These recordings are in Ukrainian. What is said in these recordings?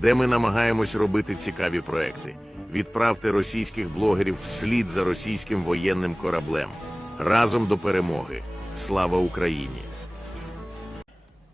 де ми намагаємось робити цікаві проекти. Відправте російських блогерів вслід за російським воєнним кораблем. Разом до перемоги. Слава Україні!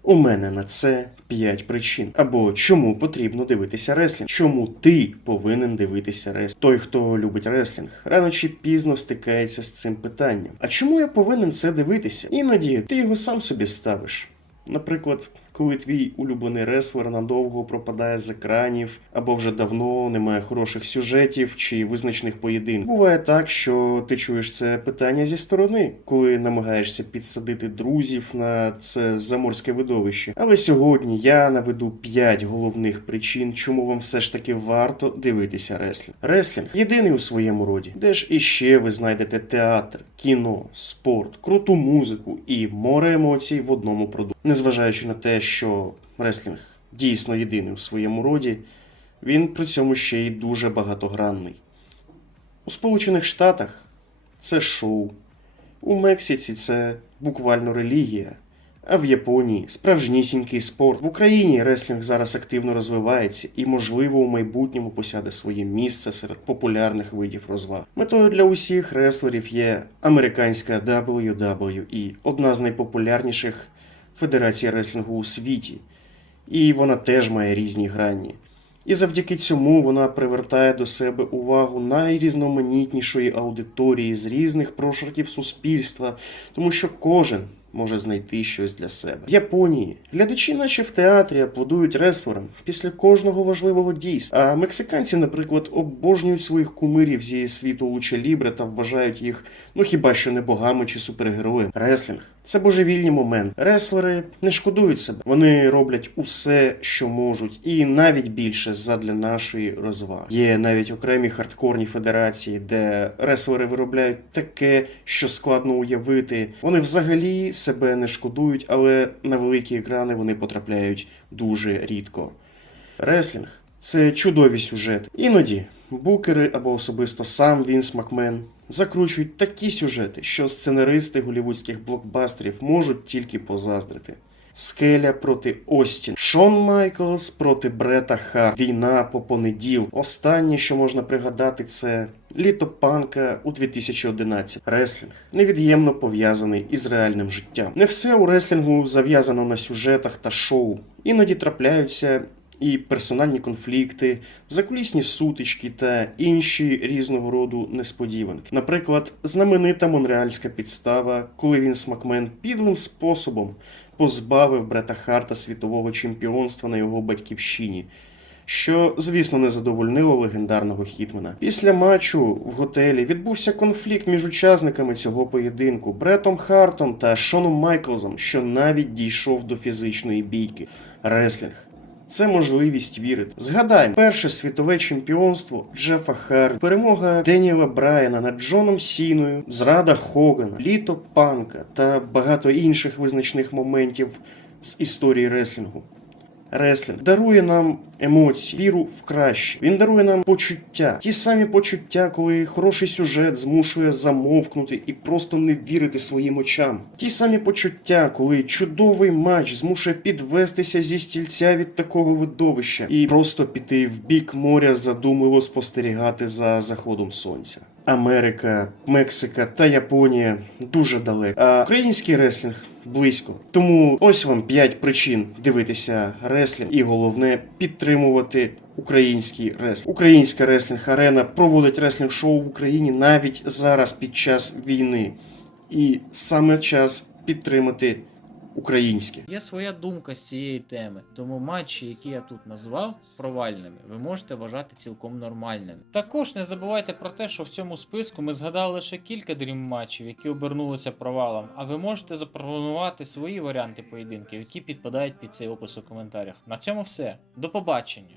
У мене на це 5 причин. Або чому потрібно дивитися реслінг? Чому ти повинен дивитися реслінг? Той, хто любить реслінг, рано чи пізно стикається з цим питанням. А чому я повинен це дивитися? Іноді ти його сам собі ставиш. Наприклад, коли твій улюблений реслер надовго пропадає з екранів, або вже давно немає хороших сюжетів чи визначених поєдинків. Буває так, що ти чуєш це питання зі сторони, коли намагаєшся підсадити друзів на це заморське видовище. Але сьогодні я наведу 5 головних причин, чому вам все ж таки варто дивитися реслінг. Реслінг єдиний у своєму роді, де ж іще ви знайдете театр, кіно, спорт, круту музику і море емоцій в одному продукті. Незважаючи на те, що реслінг дійсно єдиний у своєму роді, він при цьому ще й дуже багатогранний. У Сполучених Штатах це шоу, у Мексиці це буквально релігія, а в Японії справжнісінький спорт. В Україні реслінг зараз активно розвивається і, можливо, у майбутньому посяде своє місце серед популярних видів розваг. Метою для усіх реслерів є американська WWE, одна з найпопулярніших федерацій реслінгу у світі, і вона теж має різні грані. І завдяки цьому вона привертає до себе увагу найрізноманітнішої аудиторії з різних прошарків суспільства, тому що кожен може знайти щось для себе. В Японії глядачі, наче в театрі, аплодують реслерам після кожного важливого дійства. А мексиканці, наприклад, обожнюють своїх кумирів зі світу Луча Лібре та вважають їх, ну хіба що не богами чи супергероями. Реслінг це божевільні моменти. Реслери не шкодують себе. Вони роблять усе, що можуть, і навіть більше задля нашої розваги. Є навіть окремі хардкорні федерації, де реслери виробляють таке, що складно уявити. Вони взагалі себе не шкодують, але на великі екрани вони потрапляють дуже рідко. Реслінг це чудові сюжети. Іноді букери або особисто сам Вінс Макмен закручують такі сюжети, що сценаристи голівудських блокбастерів можуть тільки позаздрити. Скеля проти Остін, Шон Майклс проти Брета Харт, Війна по понеділ. Останнє, що можна пригадати, це літо панка у 2011. Реслінг невід'ємно пов'язаний із реальним життям. Не все у реслінгу зав'язано на сюжетах та шоу. Іноді трапляються і персональні конфлікти, закулісні сутички та інші різного роду несподіванки. Наприклад, знаменита монреальська підстава, коли він Макмен підлим способом позбавив Брета Харта світового чемпіонства на його батьківщині. Що, звісно, не задовольнило легендарного хітмена. Після матчу в готелі відбувся конфлікт між учасниками цього поєдинку Бретом Хартом та Шоном Майклзом, що навіть дійшов до фізичної бійки. Реслінг це можливість вірити. Згадаємо, перше світове чемпіонство Джефа Хер, перемога Деніела Брайана над Джоном Сіною, зрада Хогана, літо Панка та багато інших визначних моментів з історії реслінгу. Реслінг дарує нам емоції, віру в краще. Він дарує нам почуття. Ті самі почуття, коли хороший сюжет змушує замовкнути і просто не вірити своїм очам. Ті самі почуття, коли чудовий матч змушує підвестися зі стільця від такого видовища і просто піти в бік моря, задумливо спостерігати за заходом сонця. Америка, Мексика та Японія дуже далеко. А український реслінг близько. Тому ось вам 5 причин дивитися реслінг і головне підтримувати український реслінг. Українська реслінг арена проводить реслінг шоу в Україні навіть зараз під час війни. І саме час підтримати українське. Є своя думка з цієї теми, тому матчі, які я тут назвав провальними, ви можете вважати цілком нормальними. Також не забувайте про те, що в цьому списку ми згадали лише кілька дрім матчів, які обернулися провалом. А ви можете запропонувати свої варіанти поєдинків, які підпадають під цей опис у коментарях. На цьому все. До побачення.